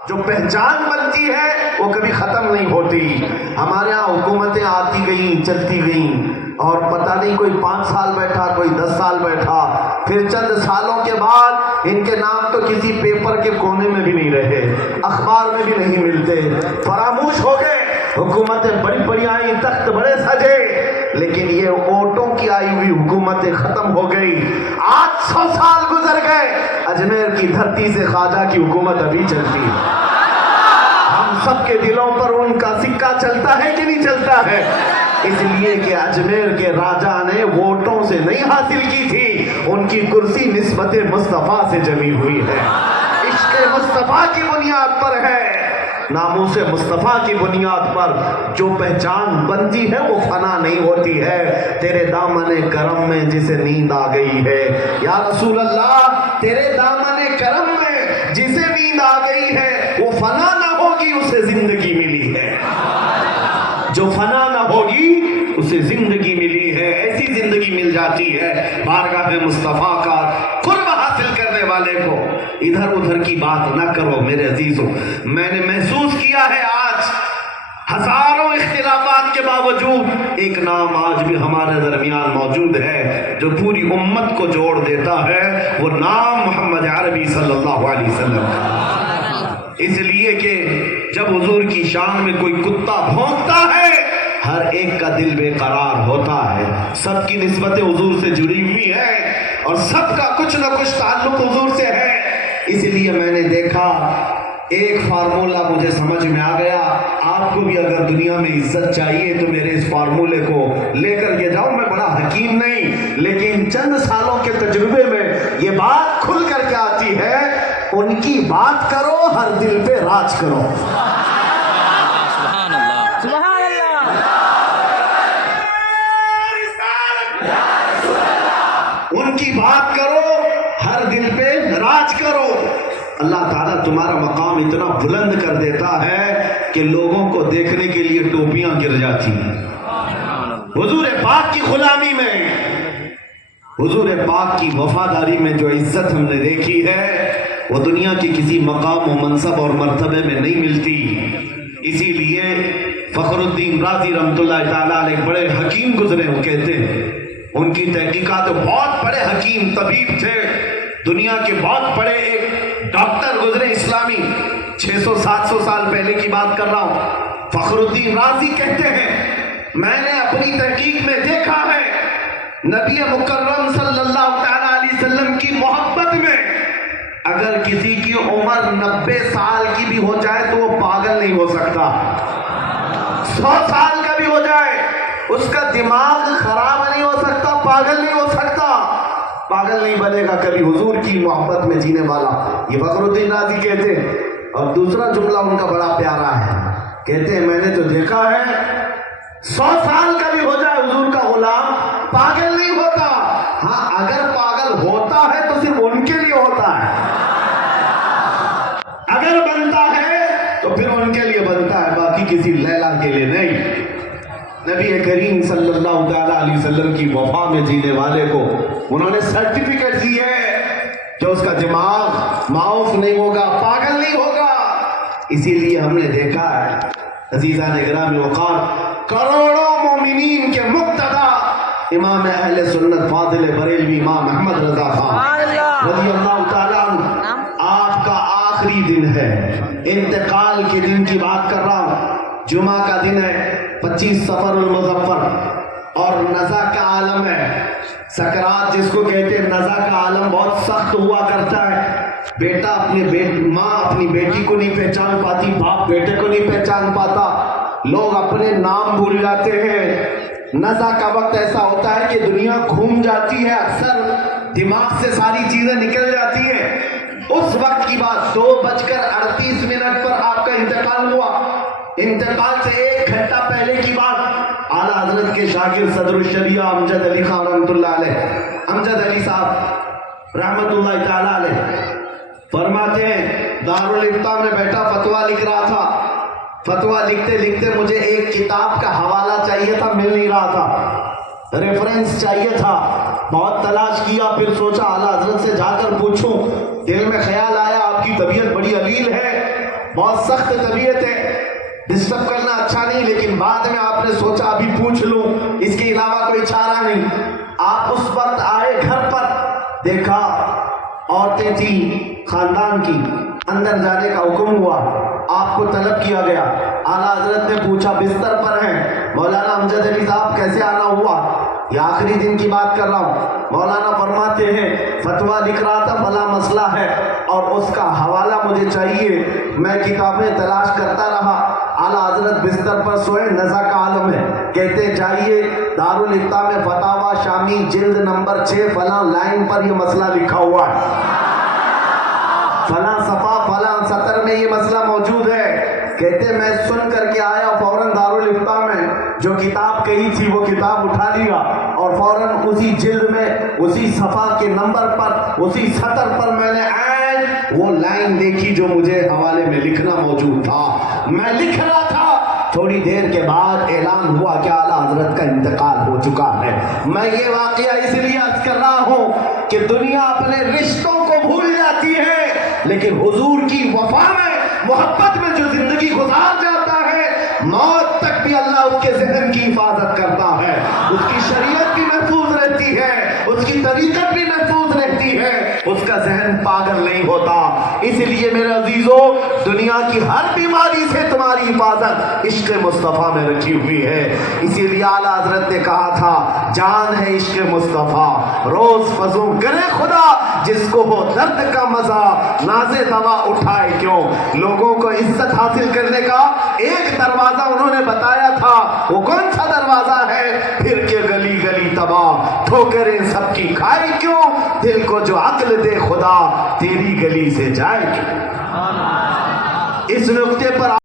جو پہچان بنتی ہے وہ کبھی ختم نہیں ہوتی. ہمارے ہاں حکومتیں آتی گئیں چلتی گئیں اور پتہ نہیں کوئی 5 سال بیٹھا کوئی 10 سال بیٹھا, پھر چند سالوں کے بعد ان کے نام تو کسی پیپر کے کونے میں بھی نہیں رہے, اخبار میں بھی نہیں ملتے, فراموش ہو گئے. حکومتیں بڑی بڑی آئیں, تخت بڑے سجے, لیکن یہ ووٹوں کی آئی ہوئی حکومتیں ختم ہو گئی. 800 سال گزر گئے, اجمیر کی دھرتی سے خواجہ کی حکومت ابھی چلتی ہے. ہم سب کے دلوں پر ان کا سکہ چلتا ہے کہ نہیں چلتا ہے؟ اس لیے کہ اجمیر کے راجہ نے ووٹوں سے نہیں حاصل کی تھی, ان کی کرسی نسبت مصطفیٰ سے جمی ہوئی ہے, عشق مصطفیٰ کی بنیاد پر ہے, ناموس مصطفیٰ کی بنیاد پر. جو پہچان بنتی ہے وہ فنا نہیں ہوتی ہے. تیرے دامن کرم میں جسے نیند آ گئی ہے, یا رسول اللہ تیرے دامن کرم میں جسے نیند آ گئی ہے وہ فنا نہ ہوگی, اسے زندگی ملی ہے. جو فنا نہ ہوگی اسے زندگی ملی ہے. ایسی زندگی مل جاتی ہے بارگاہ مصطفیٰ کا قرب حاصل کرنے والے کو. ادھر ادھر کی بات نہ کرو میرے عزیزوں. میں نے محسوس کیا ہے آج ہزاروں اختلافات کے باوجود ایک نام آج بھی ہمارے درمیان موجود ہے جو پوری امت کو جوڑ دیتا ہے, وہ نام محمد عربی صلی اللہ علیہ وسلم. اس لیے کہ جب حضور کی شان میں کوئی کتا بھونکتا ہے ہر ایک کا دل بے قرار ہوتا ہے. سب کی نسبت حضور سے جڑی ہوئی ہے اور سب کا کچھ نہ کچھ تعلق حضور سے ہے. اس لیے میں نے دیکھا ایک فارمولہ مجھے سمجھ میں آ گیا. آپ کو بھی اگر دنیا میں عزت چاہیے تو میرے اس فارمولے کو لے کر کے جاؤ. میں بڑا حکیم نہیں, لیکن چند سالوں کے تجربے میں یہ بات کھل کر کے آتی ہے, ان کی بات کرو ہر دل پہ راج کرو. سبحان اللہ, سبحان اللہ. ان کی بات کرو ہر دل پہ راج کرو. اللہ تعالیٰ تمہارا مقام اتنا بلند کر دیتا ہے کہ لوگوں کو دیکھنے کے لیے ٹوپیاں گر جاتی ہیں. حضور پاک کی غلامی میں, حضور پاک کی وفاداری میں جو عزت ہم نے دیکھی ہے وہ دنیا کی کسی مقام و منصب اور مرتبے میں نہیں ملتی. اسی لیے فخر الدین رازی رحمۃ اللہ تعالیٰ علیہ بڑے حکیم گزرے, وہ کہتے ہیں ان کی تحقیقات, بہت بڑے حکیم طبیب تھے, دنیا کے بہت بڑے ایک ڈاکٹر گزرے اسلامی, 600-700 سال پہلے کی بات کر رہا ہوں. فخر الدین رازی کہتے ہیں میں نے اپنی تحقیق میں دیکھا ہے نبی مکرم صلی اللہ تعالی علیہ وسلم کی محبت میں اگر کسی کی عمر 90 سال کی بھی ہو جائے تو وہ پاگل نہیں ہو سکتا. 100 سال کا بھی ہو جائے اس کا دماغ خراب نہیں ہو سکتا, پاگل نہیں ہو سکتا, پاگل نہیں بنے گا کبھی حضور کی محبت میں جینے والا. یہ فخر الدین رازی کہتے ہیں. اور دوسرا جملہ ان کا بڑا پیارا ہے, کہتے ہیں میں نے تو دیکھا ہے 100 سال کا بھی ہو جائے حضور کا غلام پاگل نہیں ہوتا. ہاں اگر پاگل ہوتا ہے تو صرف ان کے لیے ہوتا ہے, اگر بنتا ہے تو پھر ان کے لیے بنتا ہے, باقی کسی لیلا کے لیے نہیں. نبی کریم صلی اللہ تعالی علیہ وسلم کی وفا میں جینے والے کو انہوں نے سرٹیفکیٹ دی ہے جو اس کا دماغ معاف نہیں ہوگا, پاگل نہیں ہوگا. اسی لیے ہم نے دیکھا ہے عزیزان گرامی وقار, کروڑوں مومنین کے مقتدا امام اہل سنت فاضل بریلوی امام احمد رضا خان رضی اللہ تعالیٰ عنہ, آپ کا آخری دن ہے, انتقال کے دن کی بات کر رہا ہوں. جمعہ کا دن ہے 25 صفر المظفر اور نزا کا عالم ہے. سکرات جس کو کہتے ہیں, نزا کا عالم بہت سخت ہوا کرتا ہے. بیٹا ماں اپنی بیٹی کو نہیں پہچان پاتی, باپ بیٹے کو نہیں پہچان پاتا, لوگ اپنے نام بھول جاتے ہیں. نزا کا وقت ایسا ہوتا ہے کہ دنیا گھوم جاتی ہے, اکثر دماغ سے ساری چیزیں نکل جاتی ہیں. اس وقت کی بات 2:38 پر آپ کا انتقال ہوا. انتقال سے 1 گھنٹہ پہلے کی بات اعلیٰ حضرت کے شاگرد صدر الشریعہ امجد علی خان رحمۃ اللہ علیہ, امجد علی صاحب رحمۃ اللہ تعالیٰ علیہ فرماتے ہیں دارالفتاء میں بیٹھا فتویٰ لکھ رہا تھا. فتویٰ لکھتے لکھتے مجھے ایک کتاب کا حوالہ چاہیے تھا, مل نہیں رہا تھا, ریفرنس چاہیے تھا. بہت تلاش کیا, پھر سوچا اعلیٰ حضرت سے جا کر پوچھوں. دل میں خیال آیا آپ کی طبیعت بڑی علیل ہے, بہت سخت طبیعت ہے, ڈسٹرب کرنا اچھا نہیں, لیکن بعد میں آپ نے سوچا ابھی پوچھ لوں, اس کے علاوہ کوئی چارہ نہیں. آپ اس وقت آئے گھر پر, دیکھا عورتیں تھیں خاندان کی, اندر جانے کا حکم ہوا, آپ کو طلب کیا گیا. اعلیٰ حضرت نے پوچھا بستر پر ہیں, مولانا امجد علی صاحب کیسے آنا ہوا؟ یہ آخری دن کی بات کر رہا ہوں. مولانا فرماتے ہیں فتویٰ لکھ رہا تھا, بڑا مسئلہ ہے اور اس کا حوالہ مجھے چاہیے. میں کتابیں تلاش کرتا رہا. اعلیٰ حضرت بستر پر سوئے, نزا کا عالم ہے. کہتے جائیے دارالفتاح میں فتاویٰ شامی جلد نمبر 6 فلاں لائن پر یہ مسئلہ لکھا ہوا ہے, فلاں صفحہ فلاں سطر میں یہ مسئلہ موجود ہے. کہتے میں سن کر کے آیا, فوراً دارالفتاح میں جو کتاب کہی تھی وہ کتاب اٹھا لیا اور فوراً اسی جلد میں اسی صفحہ کے نمبر پر اسی سطر پر میں نے وہ لائن دیکھی جو مجھے حوالے میں لکھنا موجود تھا. میں لکھ رہا تھا, تھوڑی دیر کے بعد اعلان ہوا کہ اعلیٰ حضرت کا انتقال ہو چکا ہے. میں یہ واقعہ اس لیے عرض کر رہا ہوں کہ دنیا اپنے رشتوں کو بھول جاتی ہے, لیکن حضور کی وفا میں محبت میں جو زندگی گزار جاتا ہے, موت تک بھی اللہ اس کے ذہن کی حفاظت کرتا ہے, اس کی شریعت بھی محفوظ رہتی ہے, اس کی طریقت بھی محفوظ رہتی ہے, اس کا ذہن پاگل نہیں ہوتا. اس لیے میرے عزیزو, دنیا کی ہر بیماری سے تمہاری حفاظت عشق مصطفیٰ میں رکھی ہوئی ہے. اسی لیے اعلیٰ حضرت نے کہا تھا جان ہے عشق مصطفیٰ, روز فزوں کرے خدا, جس کو ہو درد کا مزہ نازے دوا اٹھائے کیوں. لوگوں کو عزت حاصل کرنے کا ایک دروازہ انہوں نے بتایا تھا, وہ کون سا دروازہ ہے؟ پھر کے گلی گلی تباہ ٹھوکریں سب کی کھائی کیوں, دل کو جو عقل دے خدا تیری گلی سے جائے کیوں. اس نقطے پر